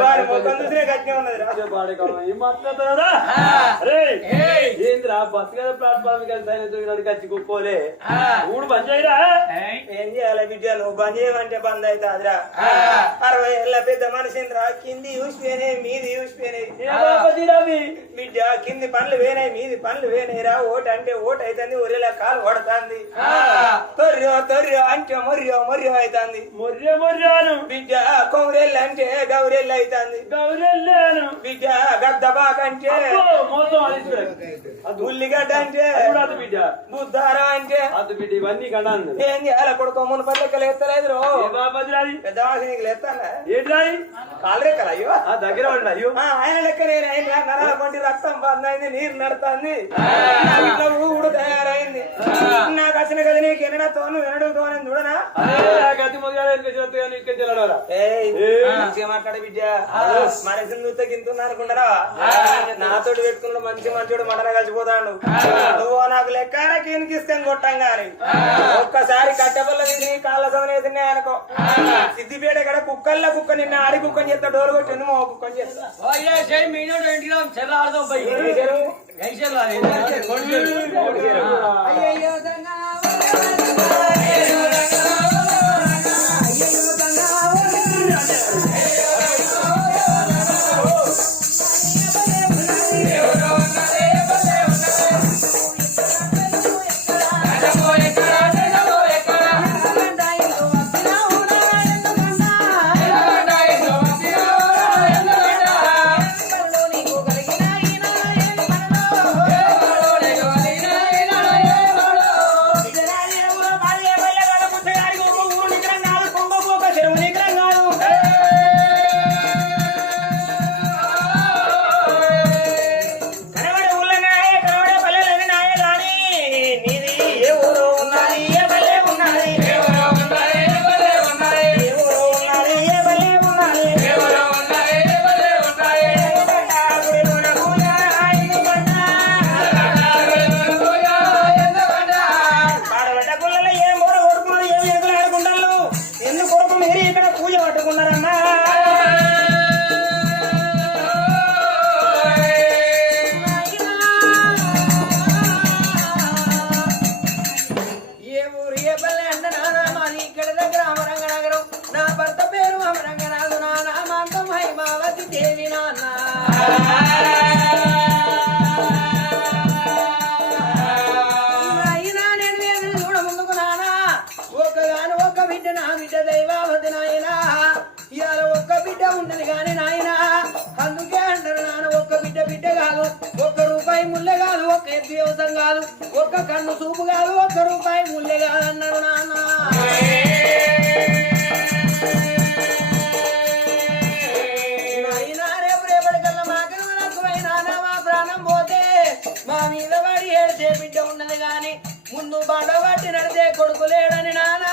వారి మొత్తం చూసినా గట్టిగా ఉన్నది ఏంద్రా బస్సు కదా ప్లాట్ఫామ్ కలిసి కచ్చి కుక్కోలే ఊడు బంద్ చేయరా ఏం చేయాలి బిడ్డ నువ్వు బంద్ చేయమంటే బంద్ అవుతాదిరా 60 ఏళ్ళ పెద్ద మనిషిరా కింది ఊసిపోయినాయి మీది ఊసిపోయినాయి బిడ్డ కింది పనులు వేనాయి మీది పనులు వేనాయిరా ఓటు అంటే ఓటు అవుతుంది ఒరేలా కాలు కొడుతుంది తొర్రో అంటే మొర్రో అవుతుంది మొర్రాను బిడ్డ కొమరెల్లు అంటే గౌరెల్లు అవుతుంది గౌరెల్లాను బిడ్డ గద్దబాకంటే ఉల్లిగడ్డ అంటే బిడ్డ బుద్ధారా అంటే అది బిడ్డ ఇవన్నీ కన్నాను ఏం చేయాలి కొడుకో మునపల్లెక్కలు ఎత్తలేదు పెద్ద మనిషి నీకు ఎత్తానా ఏంటి కాలు రెక్కలు అయ్యో దగ్గర ఉండి అయ్యో ఆయన లెక్క నేను అయినా నరాల కొంటి రక్తం బందైంది నీరు నడుతుంది ఇట్లా ఊడు తయారైంది నాకు వచ్చిన కదా నీకు ఎన్నడా తోను ఎన్నడు తోనని చూడనా గతి మాట్లాడే బిడ్డ మనిషిని చూస్తే గింతున్నా అనుకుంటారా నాతోటి పెట్టుకున్న మంచి మంచోడు మటన కలిసిపోతాడు నువ్వు నాకు లెక్క కీనికిస్తే కొట్టాం గాని ఒక్కసారి కట్టెపల్ల తిని కాళ్ళ సవనేసినాయి అనుకో సిద్దిపేట ఇక్కడ కుక్కల్లా కుక్క నిన్న ఆడి కుక్కని చేస్తా డోర్ కొట్టి నువ్వు కుక్కని చేస్తా ఒక్క కన్ను చూపు కాదు ₹1 ముల్లె కాదు అన్నాడు నాన్న రేపటికల్లా మాకైనా మా ప్రాణం పోతే మా మీద పడి ఏడితే బిడ్డ ఉన్నది గాని ముందు బండ పట్టి నడితే కొడుకు లేడని నాన్న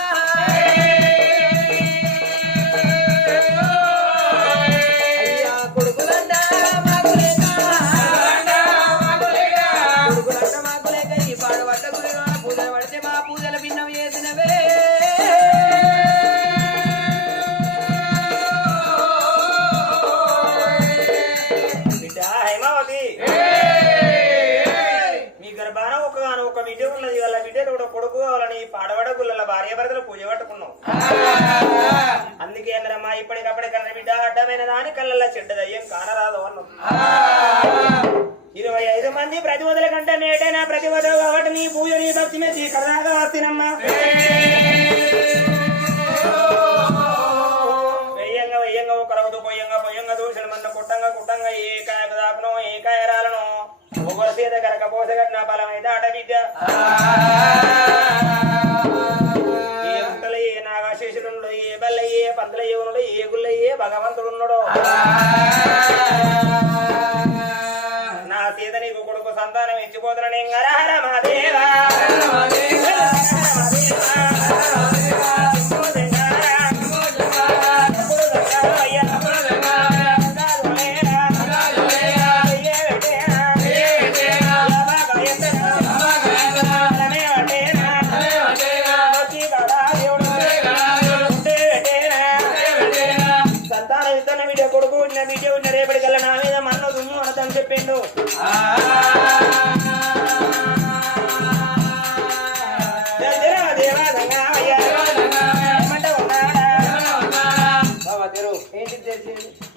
భార్యాభర్తలు పూజ పట్టుకున్నాం అందుకే అందరమ్మా ఇప్పటికప్పుడే కన్న బిడ్డ అడ్డమైన దాని కళ్ళల్లో చెడ్డ దయ్యం కానరాదు అన్నాం 25 మంది ప్రతివదల కంటే నేటైనా ప్రతివదలు కాబట్టి నీ పూజ నీ భక్తి మీద కడదాగా వస్తేనమ్మా వెయ్యంగా ఒకరవదు పొయ్యంగా దూషణ మన్న కుట్టంగా ఏ కాయ దాపనో ఏ కాయ రాలనో ఒకరు సీత కరక పోసగట్టిన బలమైతే ఆట బిడ్డ ఏ బల్లయ్యే పంతులయ్యనుడు ఏ గుల్లయ్యే భగవంతుడున్నాడు నా సీత నీకు కొడుకు సంతానం ఇచ్చిపోతున్నాను హర మహాదేవా బిడ్డ కొడుకు ఉన్న బిడ్డ ఉన్న రేపటికల్లా నా మీద మన్న దుమ్ము అనదని చెప్పిండు.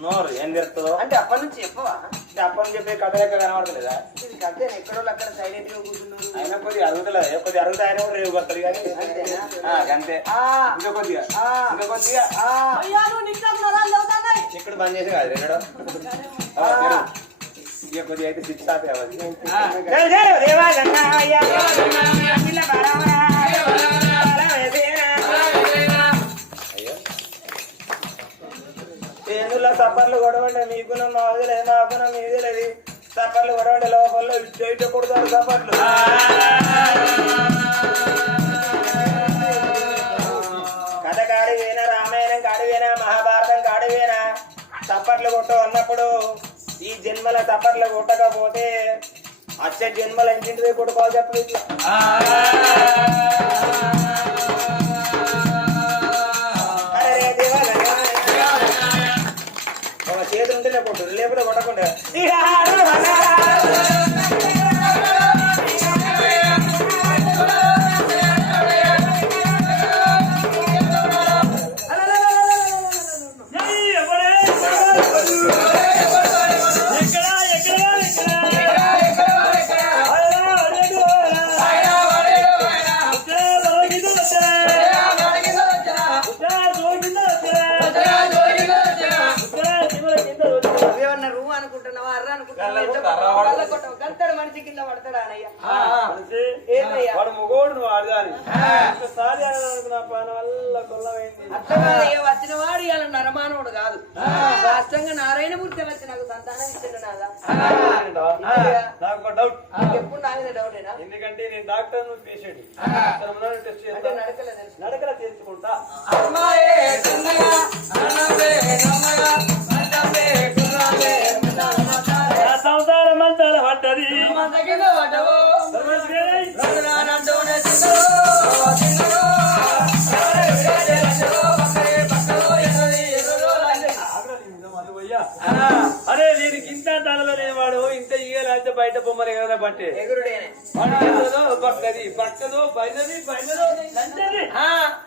నోరు ఏం తెరుతుందో అంటే అప్పటి నుంచి చెప్పవా? అప్పని చెప్పే కథ లెక్క కనబడతలేదా? ఇది కట్టే ఎక్కడో అక్కడ సైలెంట్ గా కూర్చున్నారు. అయినా కొద్దిగా అరుగుతలేదు, కొద్దిగా అరుగుతా ఆయన కూడా రేవు కొడుతుంది కానీ అంతే. ఇంకా కొద్దిగా ఇంకా కొద్దిగా ఇక్కడ బంద్ చేసి కాదు రెండో ఇక కొద్దిగా అయితే సిక్స్ ఆపే ఎందులో సఫర్లు కొడవండి మీకున్న మా వదిలేదు మాకున్న మీదే లేదు. సఫర్లు కొడవండి లోపల ఇటు కొడతారు సఫర్లు. కథ కాడివేనా, రామాయణం కాడివేనా, మహాభారతం కాడివేనా సఫర్లు కొట్టు అన్నప్పుడు ఈ జన్మల సఫర్లు కొట్టకపోతే వచ్చే జన్మల ఇంటింటి కొట్టుకోవాలి చెప్పలేదు. ఒక చేతులు ఉంటేనే కొట్టు, లేకపోతే కొట్టకుండా మనిషి కింద పడతాడా అన్నయ్య? వాడు మొగోడు నువ్వు ఆడదాని ఒకసారి నా పాన వల్ల కొల్లమైంది. అట్లా వచ్చిన వాడు ఇవాళ నరమానవుడు కాదు. రాష్ట్రంగా నారాయణమూర్తి వచ్చి నాకు సంతానం ఇచ్చిండు నాదా. నాకు ఒక డౌట్. ఎప్పుడు నా మీద డౌటేనా? ఎందుకంటే నేను డాక్టర్ నువ్వు పేషెంట్ టెస్ట్ చేస్తా, నడకల తెలుసుకుంటా. సంసారం మంచాల పడ్డది అరే దీనికి ఇంత తలలో లేవాడు ఇంత ఈగలాంటి బయట బొమ్మలు కదా పట్టే పట్టది పట్టదు పైనది పైనదో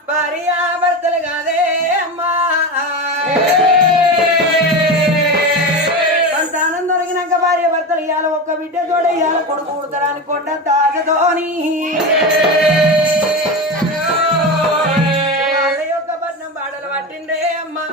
భార్య భర్తలు కాదే అమ్మా. సంతానం దొరికినాక భార్య భర్తలు ఇవాళ ఒక్క బిడ్డ తోడ ఇవాళ కొడుకు పుడతారని కొండ తాగతోని వాళ్ళ యొక్క పట్నం బాడలు పట్టిండే అమ్మా.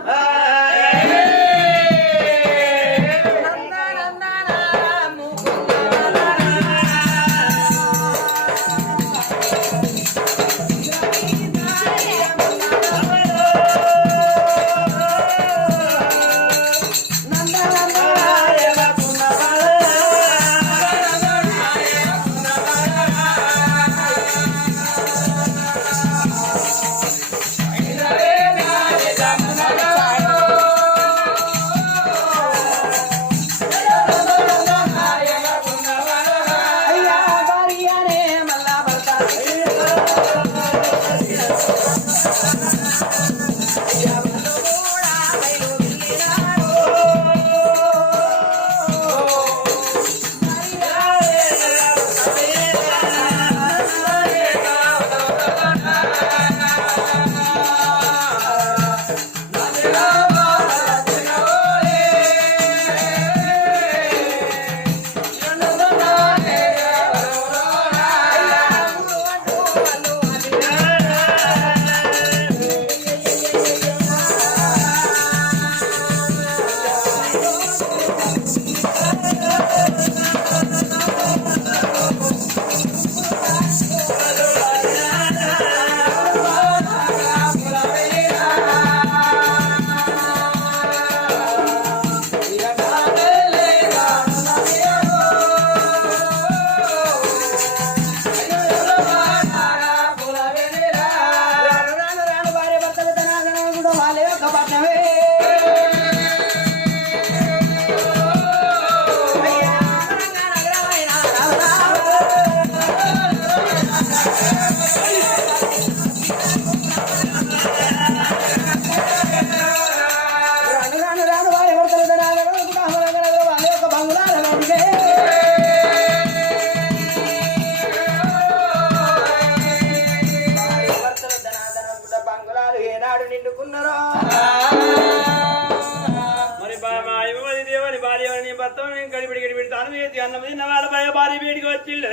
భర్త గడిపిడి గడిపిడి తాను చేతి అన్నం తిన్న వాళ్ళ భయ భారీ వీడికి వచ్చిండు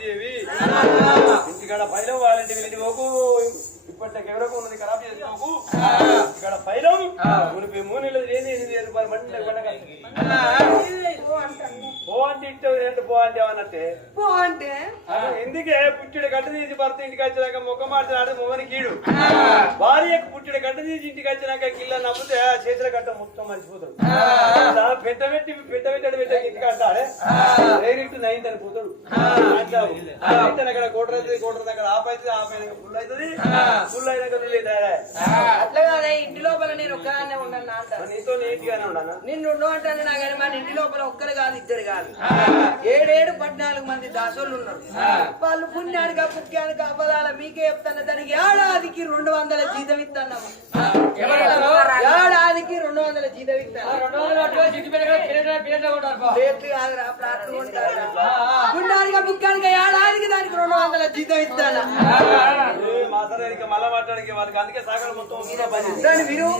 దేవి ఇంటికాడ పైలం వాళ్ళంటికి వెళ్ళి పోకు ఇప్పటికి ఎవరకు ఉన్నది ఖరాబ్ చేసుకోకు ఇక్కడ పైలం మునిపి మూనెలు రూపాయలు బండి పో అంటే ఇట్టు పో అంటే ఏమన్నట్టే పో అంటే ఎందుకే పుట్టిడు గడ్డ తీసి భర్త ఇంటికి వచ్చినాక ముఖ మార్చినాడు మొగని కీడు భార్యకు పుట్టిడు గడ్డ తీసి ఇంటికి వచ్చినాక కిల్ల నమ్మితే చేతుల గడ్డ మొత్తం మర్చిపోతాడు పెట్టబెట్టాడు ఇంటికి అంటాడే డైరెక్ట్ నైన్త్ అని పోతాడు అక్కడ కోటర్ దగ్గర ఆపైతే ఆపైన ఫుల్ అవుతుంది ఫుల్ అయినాక అట్లా కాదే ఇంటి లోపల నేను ఒక్కదాన్నే ఉండను అంట నీతో నీట్ గానే ఉన్నాను నిన్ను అంటే నాకని మన ఇంటి లోపల ఒక్కరు కాదు ఇద్దరు కాదు 7 14 మంది దాసోళ్ళు ఉన్నారు వాళ్ళు పుణ్యానికి పుణ్యానికి అపదాల మీకే చెప్తాను దానికి ఏడాదికి 200 జీతం ఇస్తాను ఏడాదికి 200 జీతం ఇస్తాను పుణ్యానికి పుణ్యానికి ఏడాదికి దానికి 200 జీతం ఇస్తాను మళ్ళా మాట్లాడికి వాళ్ళకి అందుకే సాగలు మొత్తం మీరు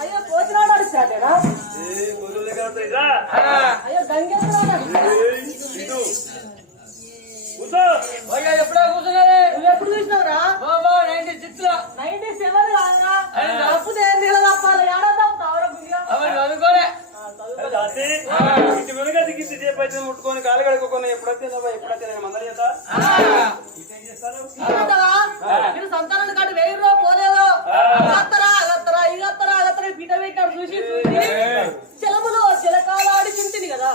అయ్యో పోతున్నాడు అయ్యో ఎప్పుడో కూర్చున్నారే నువ్వు ఎప్పుడు చూసినావురా 96 లో 97 కాదురా తప్పితే నీళ్ళ తప్పాలి ఏడాది అనుకోలే ఇంటి వెనుక దిగింది సేపు అయితే ముట్టుకొని కాలు కడుక్కొని ఎప్పుడైతే మందలు చేస్తా మీరు సంతానాన్ని కాదు 1000 రూపాయలు పోలేదు ఇగత్తరా పీట పెట్టాడు చూసి చెలములో చిలకాలాడి తింటుంది కదా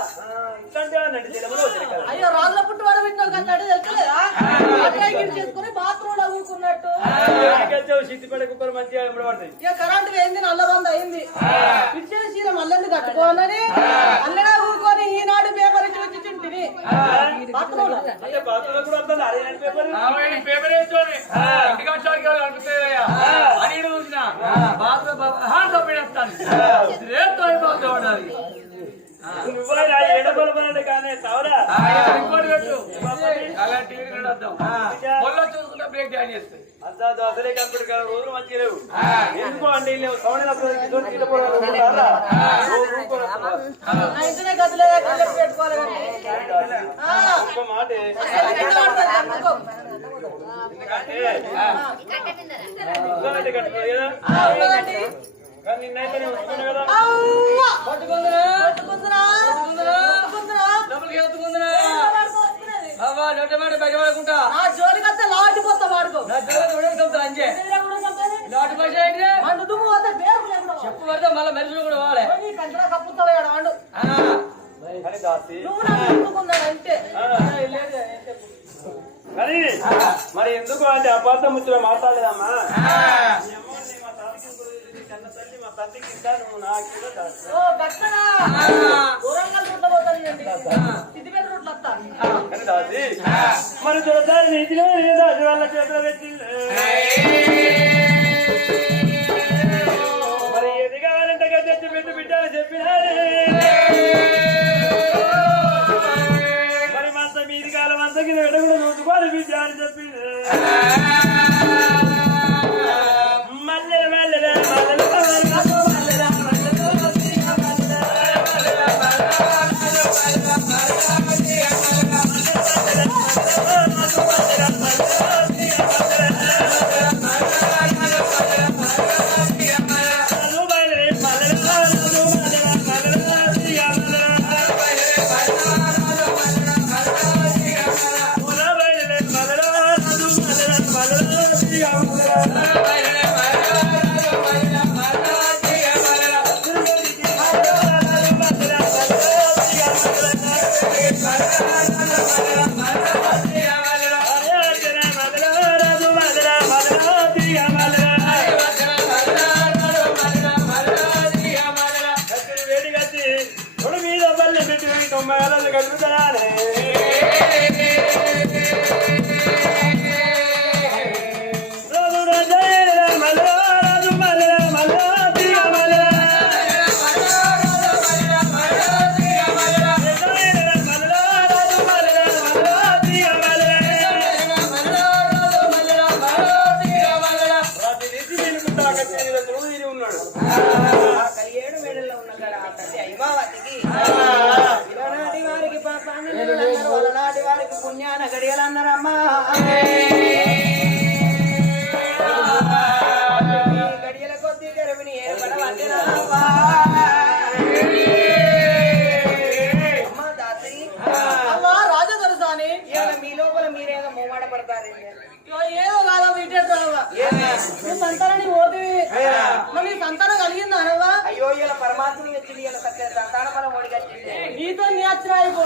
అయ్యో రాళ్ళ పుట్టు వాడు పెట్టినావు కదా తెలుసలేదా చేసుకుని బాత్రూమ్ లో ఊరుకున్నట్టు సిద్ధిపడే కుక్కలు మంచిగా పడతాయి ఇక కరెంట్ వేయింది నల్ల బంద్ అయింది పిచ్చిన చీర మల్లెంది కట్టుకోనని అల్లగా ఊరుకొని ఈనాడు పేపర్ ఇచ్చి వచ్చి తింటివి బాత్రూమ్ పేపర్ వేసుకొని ఇంటికి వచ్చాక అని చూసిన రేపు అయిపోతూ ఉండాలి కానీ తవరా చూసుకుంటా బ్రేక్ డాన్ చేస్తాయి అంతా అసలే కంప్యూటర్ రోజులు మంచిగా లేవు ఎందుకో అండి ఇంటనే గదిలేదా పెట్టుకోవాలి మాట ఎందుకంటే కట్టుకోవాలి కదా కానీ నిన్నైతే నేను వస్తున్నాను కదా బయటపడుకుంటా నా జోలికి వస్తే లాటిపోతా వాడుకో అంజే చెప్పు పడితే మళ్ళీ మెరుగు కూడా వాడే కంటే కప్పుతాడు వాడు నువ్వు నాకు అంటే కానీ మరి ఎందుకు అంటే అపార్థం ముచ్చట మాట్లాడలేదమ్మా కన్న తల్లి మా తండ్రికి ఇంకా నువ్వు మరి చూడాలి నీటిలో దాని వాళ్ళ చేతిలో పెట్టి మరి ఏది కావాలంటే తెచ్చి పెట్టి బిడ్డలు చెప్పినారే మరి మంత మీది కాలం అంతకి ఎడ కూడా నూతుకోవాలి బిడ్డ అని చెప్పి మల్లె మల్లె గడియలు అన్నారు అలనాటి వారికి పుణ్యాన గడియలు అన్నారమ్మా గడియల కొద్ది గర్భిణి ఏర్పడవద్దురావా అమ్మా దాసి అవ్వా రాజదొరసాని మీ లోపల మీరేదో మూమాట పడతారు ఏదో కాదవ్వ ఇటే నువ్వు సంతానాన్ని పోతివి మరి నీ సంతానం కలిగిందా అనవ్వా అయ్యో ఇలా పరమాత్మ వచ్చింది ఇలా సత్య సంతాన బలం ఓడిగచ్చింది నీతో నీ వచ్చిన అయిపో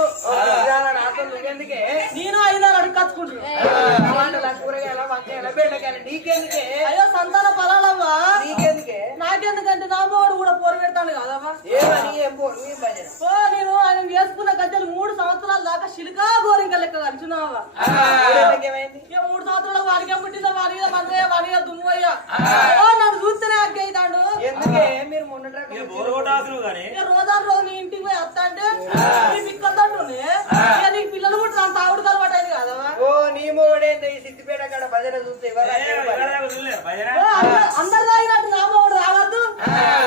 నాతో నువ్వెందుకే నేను 5 అడుగు కచ్చుకుంటున్నా కూరగాయల వంకాయల బెండకాయలు నీకెందుకే అయ్యో సంతాన ఫలాలవ్వా నీకెందుకే నాకెందుకంటే నా మోడు కూడా పోరు పెడతాను కాదవ్వా ఏమని ఏం పోరు ఏం భజన నేను ఆయన వేసుకున్న గద్దెలు 3 సంవత్సరాల దాకా శిలికా గోరింక లెక్క కలిసినావా ఏమైంది 3 సంవత్సరాలు వాడికే పుట్టిందా వాడిగా మందయ్య వాడిగా దుమ్ము అయ్యా నన్ను చూస్తేనే అగ్గైతాడు ఎందుకే మీరు మొన్న రోజు నీ ఇంటికి పోయి వస్తా అంటే నీ పిక్కలంటుండే నీకు పిల్లలు కూడా అంత ఆవిడ అలవాటు అయింది కదవా ఓ నీ మొగడేంది ఈ సిద్దిపేట కాడ భజన చూస్తే అందరు తాగినట్టు నా మొగుడు రావద్దు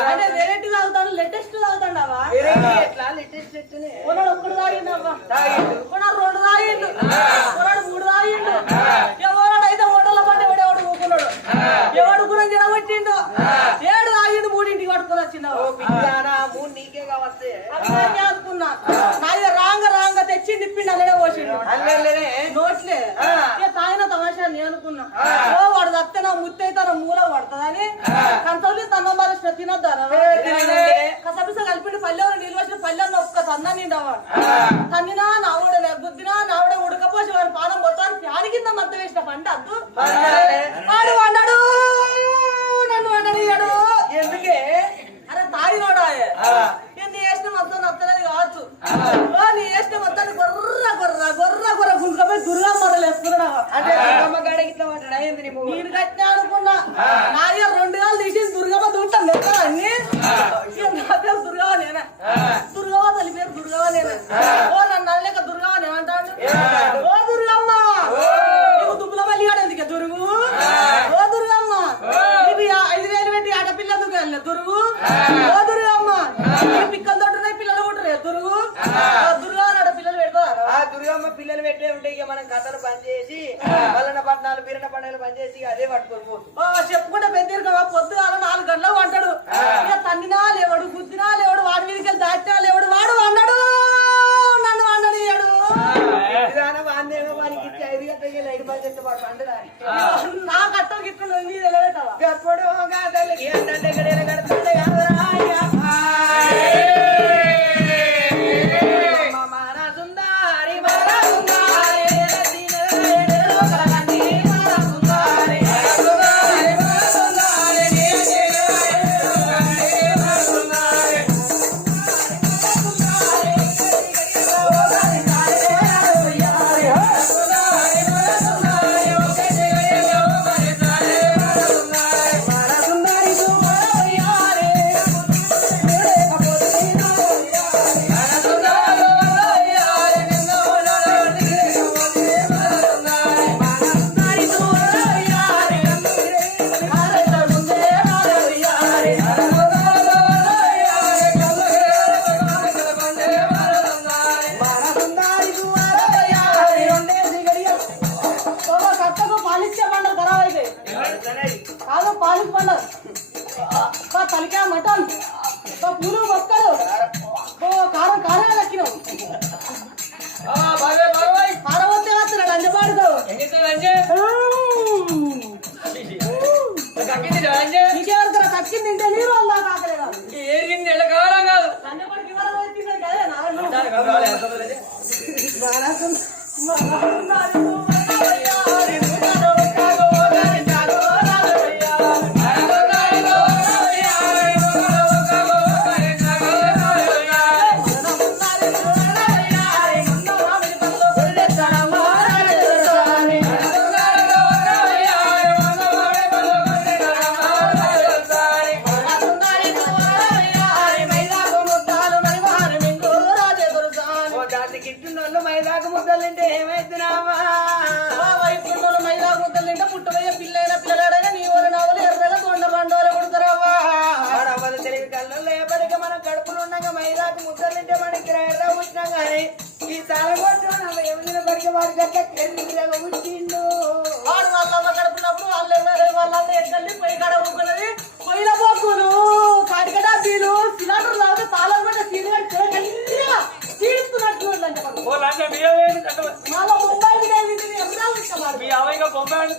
అంటే వెరైటీ తాగుతాడు లేటెస్ట్ తాగుతాడావా ఎట్లా లేటెస్ట్ కొన్నాడు 1 తాగిండవ్వా కొన్నాడు 2 తాగిండు కొన్నాడు 3 తాగిండు ఎవరాడు అయితే హోటల్లో పట్టి ఎవడెవడు ఊకున్నాడు ఎవడు గురం జనబట్టిండు 7 తాగిండు 3 పట్టుకొని వచ్చిండవు నీకే కావస్తే అనుకున్నా నాయ రాంగ తెచ్చి నిప్పిండి అల్లడే పోసిండు నోట్లే తాగిన తమాషా నేను అనుకున్నా ఓ వాడు తత్తే నా ముత్తైతే నా మూల పడుతుందని కంతలి తన మరసిన తినొద్దారా కసపిస కలిపి పల్లె నీళ్ళు వచ్చిన పల్లెల్లో ఒక్క తన్న నిండవా తన్నినా నావుడే గుద్దినా నావుడే ఉడకపోసి వాడి పానం మొత్తాన్ని ఫ్యాన్ కింద మధ్య వేసిన పంట అద్దు వాడు వండాడు నన్ను వండనియాడు ఎందుకే అరే తాగినోడా నీ వేసిన మొత్తం నచ్చలేదు కావచ్చు నీ వేసిన మొత్తాన్ని గొర్ర గుండ్రపోయి దుర్గా మొదలు వేసుకున్నాడు అంటే దుర్గమ్మ ఇట్లా మాట్లాడా ఏంది నేను కట్టినా అనుకున్నా నాయ 2 గాలు తీసి దుర్గమ్మ దూంటాను అన్ని నా పేరు దుర్గవ నేనే దుర్గవ తల్లి పేరు దుర్గవ నేనే ఓ నన్ను నల్లక దుర్గవ ఏమంటాడు ఓ దుర్గమ్మ నీకు దుబ్బుల మల్లిగాడు ఎందుకే దుర్గు ఓ దుర్గమ్మ నీకు 5,000 పెట్టి ఆడపిల్ల దుర్గ దుర్గు ఓ దుర్గమ్మ పిక్కలు తోటున్నాయి పిల్లలు కుట్టరు దుర్గు దుర్గా నాడ పిల్లలు పెడతారు ఆ దుర్గమ్మ పిల్లలు పెట్టే ఉంటే ఇక మనం కథలు బంద్ చేసి పల్లెన పట్టణాలు బీరన పండుగలు బంద్ చేసి అదే పట్టుకొని పోతుంది చెప్పుకుంటే పెద్దగా పొద్దుగాల 4 గంటలకు అంటాడు ఇక తన్నినా లేవాడు గుద్దినా లేవాడు వాడి మీదకి వెళ్ళి దాచినా లేవాడు వాడు అన్నాడు నన్ను వండనియాడు వాందేమో వానికి ఇచ్చి 5 గంటలకి లైట్ బంద్ చేస్తే వాడు పండుగ నా కట్టం గిట్టు నీ తెలియటవా ఎప్పుడు ఏంటంటే గడియలు కడుతుండే తలికా మటన్ పూలు మొక్కలు కారం కారం లక్కినావు కారం వస్తే వస్తున్నాడు అంజపాడుకో నీకెవరికరా కక్కింది తింటే నీరు అల్లా కాకలేదా అంజపాడికి ఇవ్వాలి తిన్నది మైదాకు ముద్దలు తింటే ఏమైతున్నావా మైదాకు ముద్దలు తింటే పుట్టబోయే పిల్లైనా పిల్లగాడైనా నీ ఊరు నవ్వులు ఎర్రగా కొండ బండోలు కుడతారావా తెలివి కళ్ళల్లో ఎప్పటికీ మనం కడుపులు ఉండగా మైదాకు ముద్దలు తింటే మనకి ఎర్ర వచ్చినా కానీ ఈ తలగొట్టు ఎవరిన పడికి వాడి గట్ట పుట్టిండు వాడు వాళ్ళమ్మ గడుపున్నప్పుడు వాళ్ళు ఎవరు వాళ్ళన్న ఎక్కడి పొయ్యి కడ ఊకున్నది పొయ్యిల బొగ్గులు కాటికడా బీలు సిలిండర్ లాగా తాళం కూడా చీడుతున్నట్టు మళ్ళా ముంబైకి మీ అవైగా బొమ్మాయి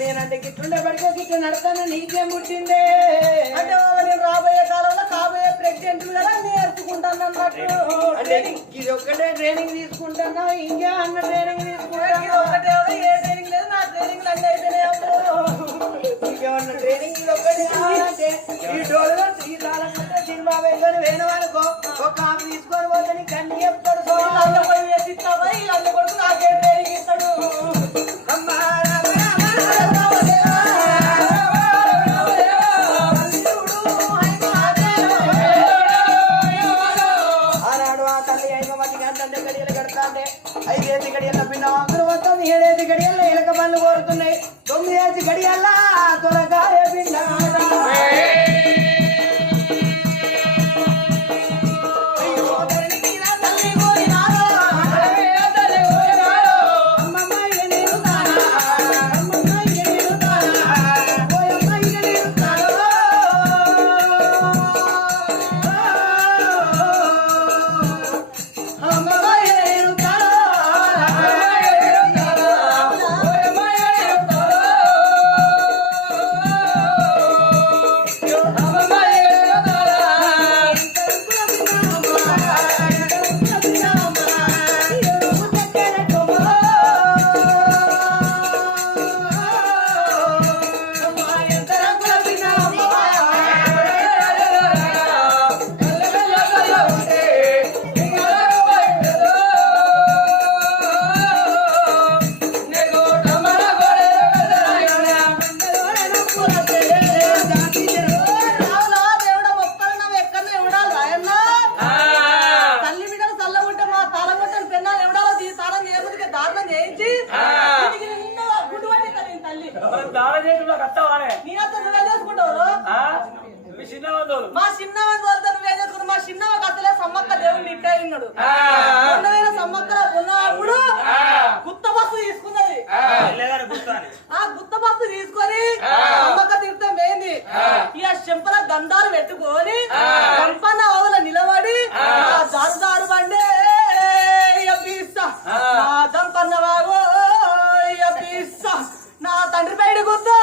నేనంటే గిట్లుండే పడితే గిట్ల నడతాను నీకేం పుట్టిందే అంటే నేను రాబోయే కాలంలో కాబోయే ప్రెగ్నెంట్ కూడా నేర్చుకుంటాను అన్నట్టు అంటే ఇది ఒక్కటే ట్రైనింగ్ తీసుకుంటున్నా ఇంకా అన్న ట్రైనింగ్ తీసుకుంటా ఒకటే ఏ ట్రైనింగ్ లేదు నా ట్రైనింగ్ అన్నీ అయిపోయినాయి ఇంకేమన్నా ట్రైనింగ్ ఇది ఒక్కటి కావాలంటే ఈ డోలు ఈ తాళం కంటే సినిమా వేసుకొని వేణవానుకో ఒక ఆమె తీసుకొని పోతే నీకు అన్ని చెప్తాడు అన్న పోయి వేసి ఇస్తావా ఈ అన్న కొడుకు నాకే ట్రైనింగ్ ఇస్తాడు ఐదేసి గడియల్ల పిండ అందరూ వస్తుంది 7 గడియల్ల ఎలక పనులు కోరుతున్నాయి 9 గడియల్ల తొలగాయ పిండ మా చిన్నవ చేసుకుని మా చిన్నవ కథలే సమ్మక్క దేవుడిని ఇట్టే ఉన్నాడు ఉన్నదైన సమ్మక్కల ఉన్నప్పుడు గుత్త బస్సు తీసుకున్నది ఆ గుత్త బస్సు తీసుకొని సమ్మక్క తీర్థం ఏంది ఇక చెంపల గంధాలు పెట్టుకొని కంపన్న ఆవుల నిలబడి దారు బండే దంపన్న వాగో నా తండ్రి బయట గుద్దు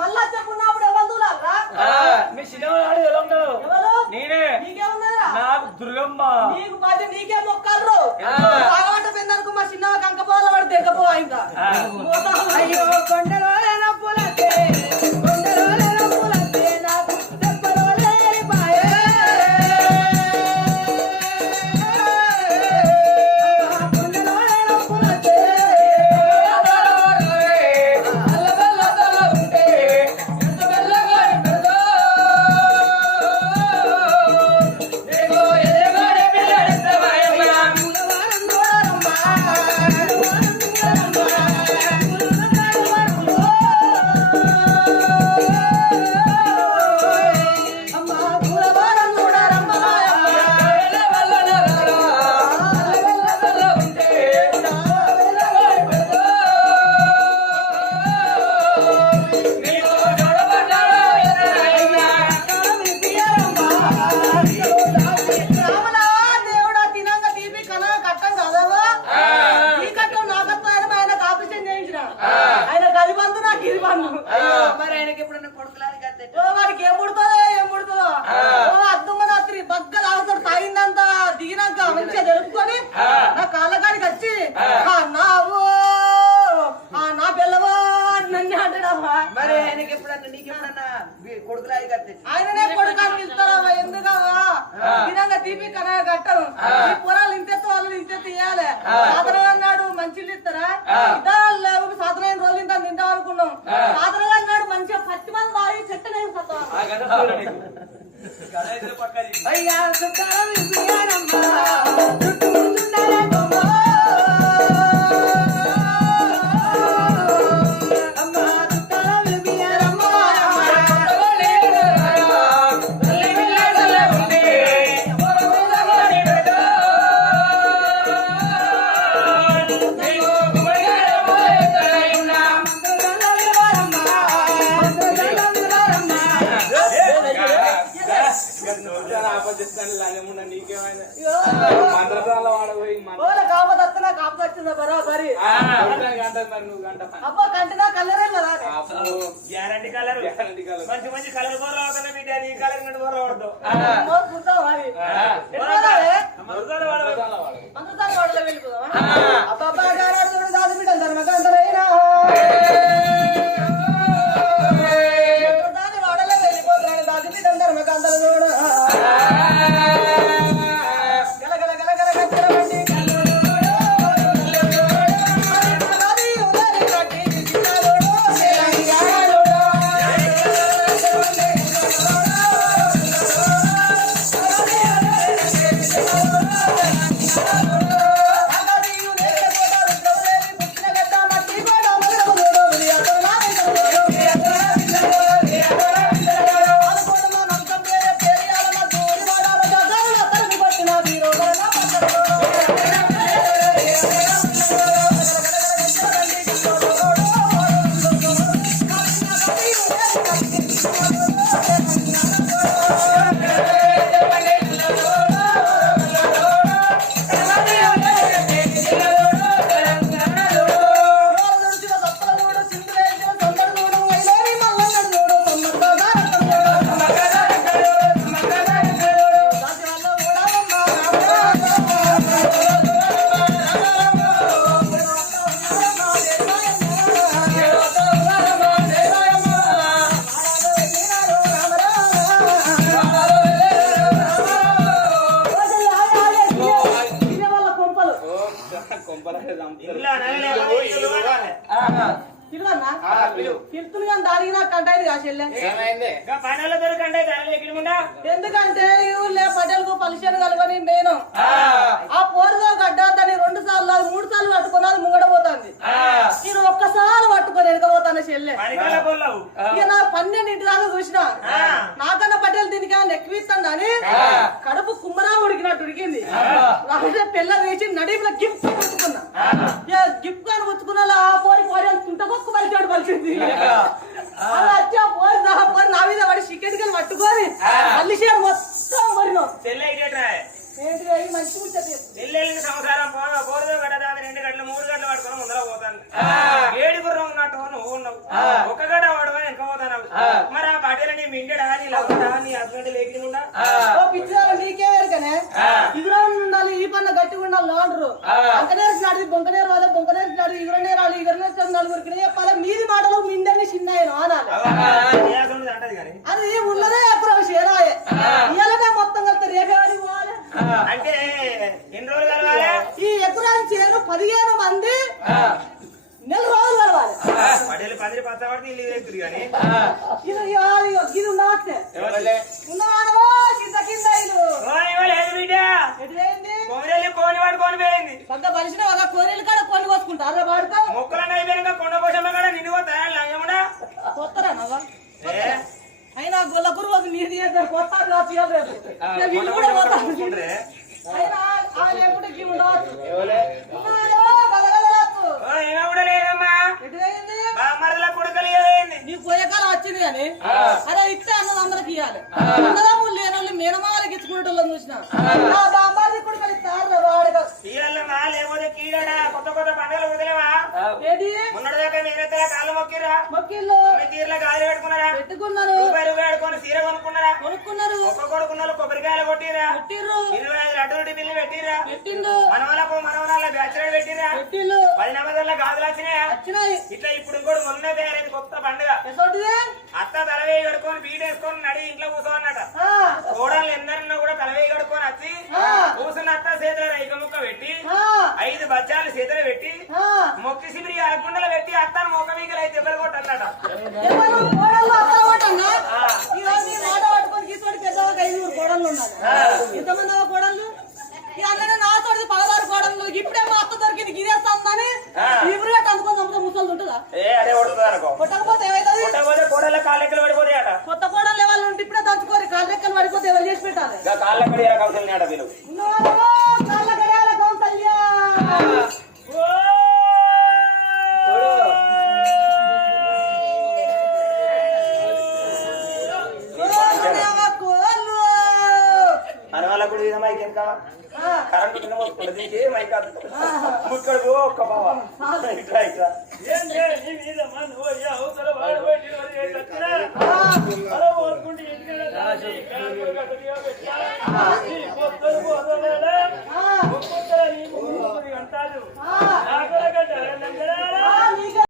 మళ్ళా చెప్పున్నప్పుడు ఎవరు మీ చిన్నవాడు ఎలా ఉన్నాడు నేనే నీకేమున్నదా నాకు దుర్గమ్మ నీకు బాధ్యత నీకే మొక్కర్రు తాగమంట పెందనుకు మా చిన్నవ కంకపోల వాడు దిగపో ఇంకా అయ్యో కొండలో పులకే కొండలో పులకే నాకు చెప్పలో లేని బాయే కొండలో పులకే మరి ఆయనకి ఎప్పుడన్నా కొడుకులాది వాడికి ఏం పుడుతుందో ఏం పుడుతుందో అద్దమ్మ రాత్రి బగ్గలు అవసరం తాగిందంతా దిగినాక మంచిగా తెలుపుకొని నా కాళ్ళకాడికి వచ్చి నావు ఆయనకి ఎప్పుడన్నా నీకెప్పుడన్నా కొడుకులాది కట్టే ఆయననే కొడుకు ఇస్తారా ఎందుకవా విధంగా తీపి కన్నా కట్టరు ఈ పొలాలు ఇంతెత్తు వాళ్ళు ఇంతెత్తు ఇయ్యాలి సాధనగా అన్నాడు మంచిలు ఇస్తారా ఇద్దరు లేవు సాధన రోజులు ఇంత తింటాం అనుకున్నాం సాధనగా అన్నాడు మంచిగా 10 మంది వాడి చెట్టు నేను అయ్యా చుట్టాల కాపదత్తనా కాపదచ్చిందా బరాబరి అబ్బా కంటినా కల్లరే కదా గ్యారంటీ కలర్ మంచి మంచి కలర్ బోర్లు అవుతాయి బిడ్డ నీ కలర్ కంటే బోర్లు పడతావు అందరితో వాడలో వెళ్ళిపోదామా అబ్బా దాని బిడ్డ ధర్మకాంతరైనా దాని వాడలో వెళ్ళిపోతున్నాడు దాని బిడ్డ ధర్మకాంతలు చూడు పిలుతులు కానీ దానికి నాకు కంటాయి కాశల్య ఎందుకంటే ఊళ్ళే పటేలకు పలిశాను కలవని నేను ఆ పోరుగా గడ్డ దాన్ని 2 సార్లు 3 సార్లు పట్టుకుని అది ముంగడపోతుంది నేను ఒక్కసారి పట్టుకొని వెనకపోతాను చెల్లె ఇక నా 12 దాకా చూసిన నాకన్నా పటేలు దీనికి ఎక్కువిస్తాను అని కడుపు కుమ్మరా ఉడికినట్టు ఉడికింది రాజే పిల్ల వేసి నడిపులో గిఫ్ట్ పుచ్చుకున్నా గిఫ్ట్ అని పుచ్చుకున్నా ఆ పోరి పోరి తుంటకొక్కు పలిచాడు పలిచింది అలా వచ్చి ఆ పోరి నా మీద వాడి చికెన్ పట్టుకొని మళ్ళీ మొత్తం మరినాం మంచి సంవత్సరం పోరుదో గడ్డ 2 గంటలు 3 గంటలు పట్టుకొని ముందర పోతాను 7 గుర్రం ఉన్నట్టు నువ్వు ఉన్నావు ఒక గడ్డ పడుకొని వెనక పోతాను మరి ఆ పటేలని మిండడా నీ లవ్వడా నీ హస్బెండ్ లేకుండా పిచ్చారు నీకే వేరుకనే ఇగురు ఉండాలి ఈ పన్న గట్టిగా ఉండాలి లాండ్రు అంకనేసినాడు బొంకనేరు వాళ్ళ బొంకనేసినాడు ఇగురనేరాలు ఇగురనేసి నలుగురికి చెప్పాలి మీది మాటలు మిండని చిన్నాయను అనాలి అది ఉన్నదే అప్పుడు షేరాయే ఇయ్యాలనే మొత్తం కలితే రేపేవాడికి పోవాలి అంటే ఎన్ని రోజులు కలవాలి ఈ ఎకరానికి చేరు 15 మంది నెల రోజులు కలవాలి పటేలు 10 పచ్చబడితే ఇల్లు ఎత్తురు కానీ ఇది ఉన్నట్టే ఉన్నవాడవో కింద కింద ఇల్లు కోని పడుకొని పోయింది పెద్ద మనిషిని ఒక కోరిలు కాడ కొన్ని కోసుకుంటారా వాడుకో మొక్కలన్నీ అయిపోయినాక కొండ పోషమ్మ కాడ నిన్ను తయారు కొత్తరా నవ్వా అయినా గొల్లపురు ఒక నీరు చేస్తారు కొత్త వీళ్ళు కూడా పోతారు అయినా ఆయన ఎప్పటికీ ఉండవచ్చు నీ పోయేకాలం వచ్చింది కానీ అరే ఇస్తే అన్నది అందరికి ఇవ్వాలి అన్నదమ్ములు లేని వాళ్ళు మేనమాలకి ఇచ్చుకునేటోళ్ళని చూసిన బామ్మారి కొడుకలు ఇస్తారు వాడుగా లేకపోతే కీడా కొత్త కొత్త పండుగలు వదిలేవా ఏది మొన్నటిదాకా నేనెత్తరా కాళ్ళు మొక్కిరా మొక్కిళ్ళు తీర్ల గాలి పెట్టుకున్నారా పెట్టుకున్నారు రూపాయలు పెట్టుకుని సీర కొనుక్కున్నారా కొనుక్కున్నారు ఒక్క కొడుకున్నారు కొబ్బరికాయలు కొట్టిరా పెట్టిర్రు 25 లడ్డు బిల్లు పెట్టిరా పెట్టిండు మనవలకు మనవరాల బ్యాచులర్ పెట్టిరా పెట్టిండు 10 నమ్మదల్ల గాజులు వచ్చినాయా వచ్చినాయి ఇట్లా ఇప్పుడు ఇంకోటి మొన్న తయారైంది కొత్త పండుగ ఎసోటిదే అదే కొడుతుంది అనుకో కొట్టకపోతే ఏమైతుంది కొట్టకపోతే కోడల కాళ్ళెక్కలు పడిపోతాయి అట కొత్త కోడలు ఎవరు ఉంటే ఇప్పుడే దంచుకోరు కాళ్ళ రెక్కలు పడిపోతే ఎవరు చేసి పెట్టాలి కాళ్ళెక్కడి కౌశల్ని అట వీళ్ళు కాళ్ళ గడియాల కౌసల్య అనవాళ్ళ కూడా ఇది మైక్ ఎంత కరెంట్ కింద మోసుకుంటుంది దీనికి ఏ మైక్ కాదు ముక్కడ పో ఒక్క బావ ఇట్లా ఇట్లా